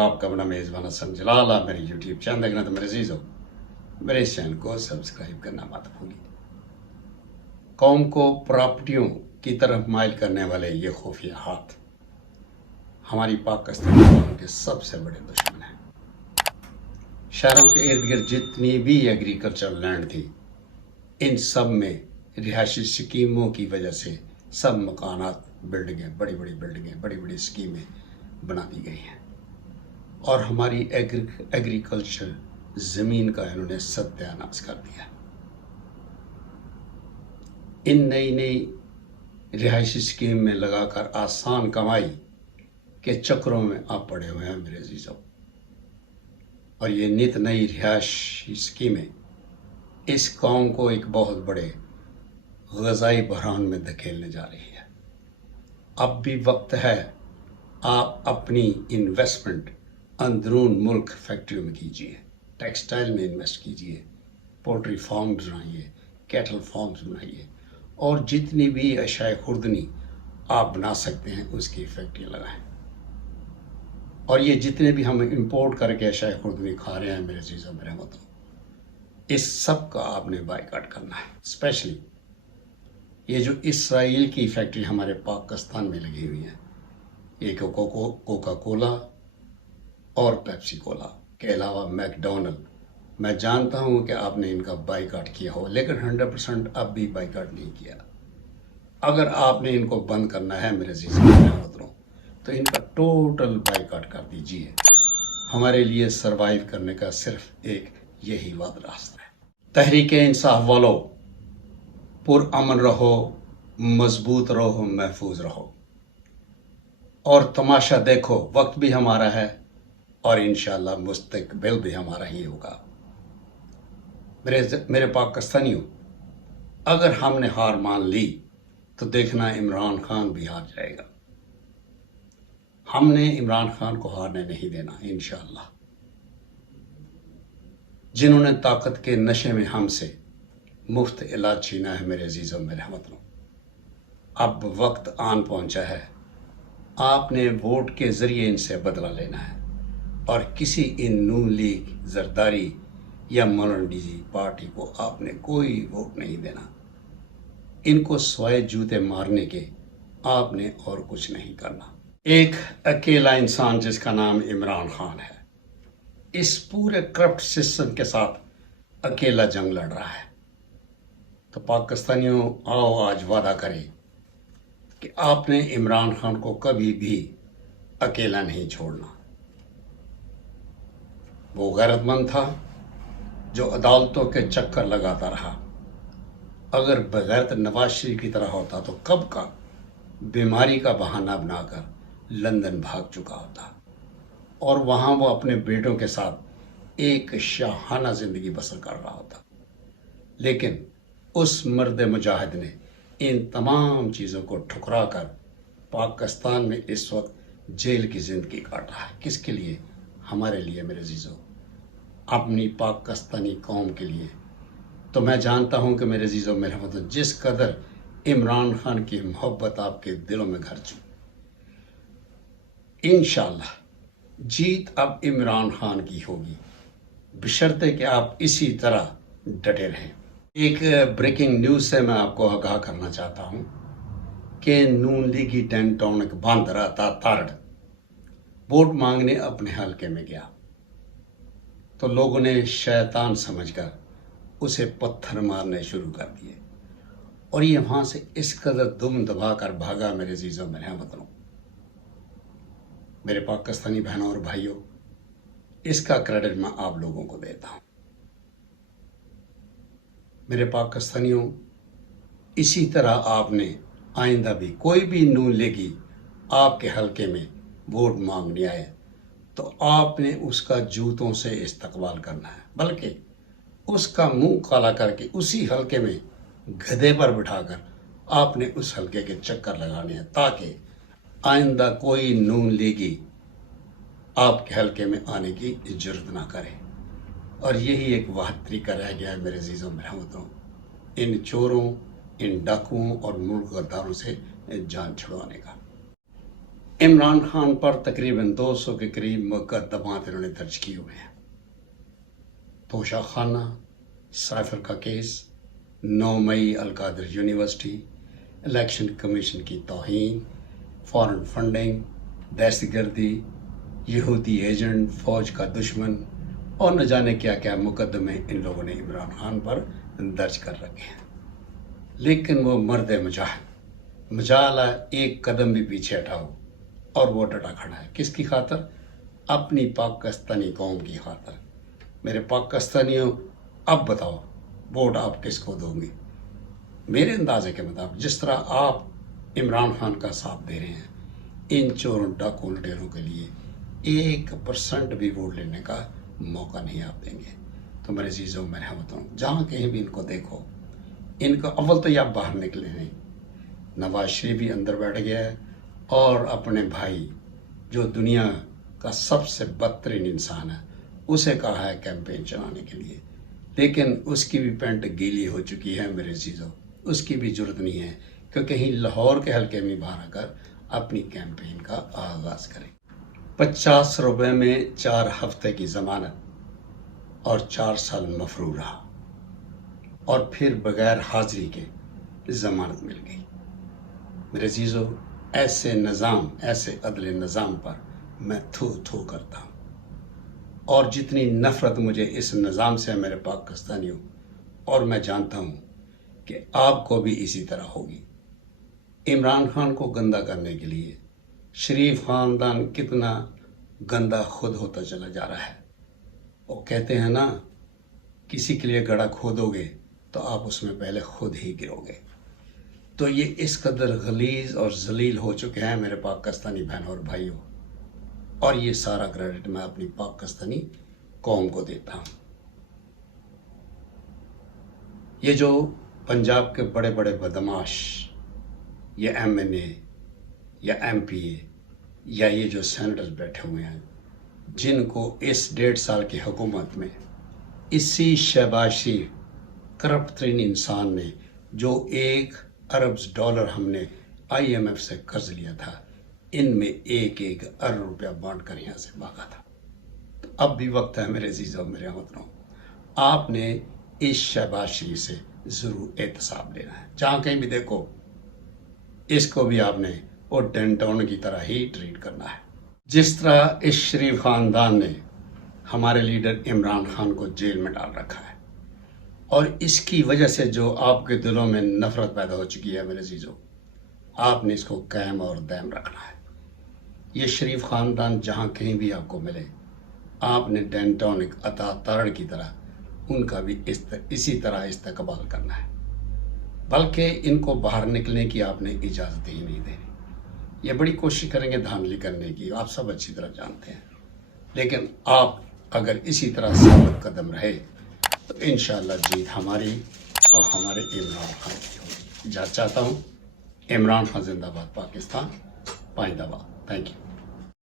आपका अपना मेज़बान हसन जलाल। आप मेरे यूट्यूब चैनल देखना तो मेरे अजीज़ हो, मेरे इस चैनल को सब्सक्राइब करना मत भूलिए। कौम को प्रॉपर्टियों की तरफ माइल करने वाले ये खुफिया हाथ हमारी पाकिस्तानी कौम के सबसे बड़े दुश्मन हैं। शहरों के इर्द गिर्द जितनी भी एग्रीकल्चर लैंड थी, इन सब में रिहायशी स्कीमों की वजह से सब मकानात, बिल्डिंगें, बड़ी बड़ी बिल्डिंगें, बड़ी बड़ी स्कीमें बना दी गई हैं और हमारी एग्रीकल्चर ज़मीन का इन्होंने सत्यानाश कर दिया। इन नई नई रिहायशी स्कीम में लगाकर आसान कमाई के चक्रों में आप पड़े हुए हैं मेरे अजीज़ों, और ये नित नई रिहायशी स्कीमें इस कौम को एक बहुत बड़े ग़ज़ाई बहरान में धकेलने जा रही है। अब भी वक्त है, आप अपनी इन्वेस्टमेंट अंदरून मुल्क फैक्ट्रियों में कीजिए, टेक्सटाइल में इन्वेस्ट कीजिए, पोल्ट्री फार्म्स बनाइए, कैटल फार्म्स बनाइए, और जितनी भी अशाए खुर्दनी आप बना सकते हैं उसकी फैक्ट्री लगाएं। और ये जितने भी हम इंपोर्ट करके अशाए खुर्दनी खा रहे हैं मेरे चीज़ों मेरे वतन, इस सब का आपने बाइकाट करना है। स्पेशली ये जो इसराइल की फैक्ट्री हमारे पाकिस्तान में लगी हुई है, ये कोका कोला और पेप्सी कोला के अलावा मैकडोनल्ड, मैं जानता हूँ कि आपने इनका बाइकाट किया हो, लेकिन 100% अब भी बाइकाट नहीं किया। अगर आपने इनको बंद करना है मेरे वतनों, तो इनका टोटल बाइकाट कर दीजिए। हमारे लिए सरवाइव करने का सिर्फ एक यही वाद रास्ता है। तहरीक इंसाफ वालों, पुरअमन रहो, मजबूत रहो, महफूज रहो और तमाशा देखो। वक्त भी हमारा है और इंशाअल्लाह मुस्तकबिल भी हमारा ही होगा। मेरे पाकिस्तानियों, अगर हमने हार मान ली तो देखना इमरान खान भी हार जाएगा। हमने इमरान खान को हारने नहीं देना इंशाअल्लाह। जिन्होंने ताकत के नशे में हमसे मुफ्त इलाज छीना है मेरे अजीज़ों मेरे हमवतनों, अब वक्त आन पहुंचा है, आपने वोट के ज़रिए इनसे बदला लेना है और किसी इन नून लीग, जरदारी या मौलवी पार्टी को आपने कोई वोट नहीं देना। इनको स्वाय जूते मारने के आपने और कुछ नहीं करना। एक अकेला इंसान जिसका नाम इमरान खान है, इस पूरे करप्ट सिस्टम के साथ अकेला जंग लड़ रहा है। तो पाकिस्तानियों, आओ आज वादा करें कि आपने इमरान खान को कभी भी अकेला नहीं छोड़ना। वो गैरतमंद था जो अदालतों के चक्कर लगाता रहा। अगर बगैरत नवाज शरीफ की तरह होता तो कब का बीमारी का बहाना बनाकर लंदन भाग चुका होता और वहाँ वो अपने बेटों के साथ एक शाहाना ज़िंदगी बसर कर रहा होता। लेकिन उस मर्द मुजाहिद ने इन तमाम चीज़ों को ठुकरा कर पाकिस्तान में इस वक्त जेल की ज़िंदगी काटा है। किसके लिए? हमारे लिए मेरे अजीज़ों, अपनी पाकिस्तानी कौम के लिए। तो मैं जानता हूँ कि मेरे अजीज़ों मेरे वतन, जिस कदर इमरान खान की मोहब्बत आपके दिलों में घर चुकी, इंशाअल्लाह जीत अब इमरान खान की होगी, बशर्ते कि आप इसी तरह डटे रहें। एक ब्रेकिंग न्यूज़ से मैं आपको आगाह करना चाहता हूँ कि नून लीगी टेंटोनिक बंद रहता तारड़ वोट मांगने अपने हलके में गया तो लोगों ने शैतान समझकर उसे पत्थर मारने शुरू कर दिए और ये वहाँ से इस कदर दुम दबा कर भागा मेरे अजीज़ों मेरे हमवतनों, मेरे पाकिस्तानी बहनों और भाइयों, इसका क्रेडिट मैं आप लोगों को देता हूँ। मेरे पाकिस्तानियों, इसी तरह आपने आइंदा भी कोई भी नून लेगी आपके हलके में वोट मांगने आए तो आपने उसका जूतों से इस्तकबाल करना है, बल्कि उसका मुंह काला करके उसी हलके में गधे पर बिठाकर आपने उस हलके के चक्कर लगाने हैं, ताकि आइंदा कोई नून लीगी आपके हलके में आने की जरूरत ना करे। और यही एक वाहिद तरीका रह गया है मेरे अजीज़ों मेरे हमवतनों, इन चोरों, इन डाकुओं और मुल्क गद्दारों से जान छुड़वाने का। इमरान खान पर तकरीबन 200 के करीब मुकदमात इन्होंने दर्ज किए हुए हैं। तोशा खाना, साइफर का केस, 9 मई अलकादर यूनिवर्सिटी, इलेक्शन कमीशन की तौहीन, फॉरेन फंडिंग, दहशतगर्दी, यहूदी एजेंट, फौज का दुश्मन और न जाने क्या क्या मुकदमे इन लोगों ने इमरान खान पर दर्ज कर रखे हैं। लेकिन वो मर्द मजाला एक कदम भी पीछे हटाओ और वो डटा खड़ा है। किसकी खातर? अपनी पाकिस्तानी कौम की खातर। मेरे पाकिस्तानियों, अब बताओ वोट आप किसको दोगे? मेरे अंदाजे के मुताबिक जिस तरह आप इमरान खान का साथ दे रहे हैं, इन चोरों डाकू लुटेरों के लिए 1% भी वोट लेने का मौका नहीं आप देंगे। तो मेरे अजीजों, मेरे हमवतनों, जहाँ कहीं भी इनको देखो, इनको अव्वल तो ये आप बाहर निकले नहीं। नवाज शरीफ भी अंदर बैठ गया है और अपने भाई जो दुनिया का सबसे बदतरीन इंसान है उसे कहा है कैंपेन चलाने के लिए, लेकिन उसकी भी पैंट गीली हो चुकी है मेरे अजीजों। उसकी भी जरूरत नहीं है कि कहीं लाहौर के हल्के में बाहर आकर अपनी कैंपेन का आगाज करें। 50 रुपए में 4 हफ्ते की जमानत और 4 साल मफरू रहा और फिर बगैर हाजिरी के जमानत मिल गई। मेरे अजीजों, ऐसे निज़ाम, ऐसे अदले निज़ाम पर मैं थू थू करता हूँ और जितनी नफ़रत मुझे इस निज़ाम से है मेरे पाकिस्तानियों, और मैं जानता हूँ कि आपको भी इसी तरह होगी। इमरान खान को गंदा करने के लिए शरीफ ख़ानदान कितना गंदा खुद होता चला जा रहा है। वो कहते हैं ना, किसी के लिए गड्ढा खोदोगे तो आप उसमें पहले खुद ही गिरोगे। तो ये इस कदर गलीज और जलील हो चुके हैं मेरे पाकिस्तानी बहनों और भाइयों, और ये सारा क्रेडिट मैं अपनी पाकिस्तानी कौम को देता हूँ। ये जो पंजाब के बड़े बड़े बदमाश, ये MNA या MPA या ये जो सेनेटर्स बैठे हुए हैं, जिनको इस 1.5 साल की हुकूमत में इसी शहबाज शरीफ करप्ट तरीन इंसान ने जो $1 अरब हमने IMF से कर्ज लिया था, इनमें 1 अरब रुपया बांट कर यहाँ से भागा था। तो अब भी वक्त है मेरे अजीज़ों, मेरे हमवतनों, आपने इस शहबाज शरीफ से ज़रूर एहतसाब लेना है। जहाँ कहीं भी देखो, इसको भी आपने वो डेंटोन की तरह ही ट्रीट करना है। जिस तरह इस शरीफ ख़ानदान ने हमारे लीडर इमरान खान को जेल में डाल रखा है, और इसकी वजह से जो आपके दिलों में नफ़रत पैदा हो चुकी है मेरे अजीज़ों, आपने इसको कायम और दायम रखना है। ये शरीफ ख़ानदान जहाँ कहीं भी आपको मिले, आपने डेंटोनिक अता तारण की तरह उनका भी इसी तरह इस्तकबाल करना है, बल्कि इनको बाहर निकलने की आपने इजाज़त ही नहीं देनी। ये बड़ी कोशिश करेंगे धांधली करने की, आप सब अच्छी तरह जानते हैं, लेकिन आप अगर इसी तरह साबित कदम रहे तो इंशाअल्लाह जीत हमारी और हमारे इमरान खान की होगी। चाहता हूँ इमरान खान जिंदाबाद, पाकिस्तान पाइंदाबाद। Thank you.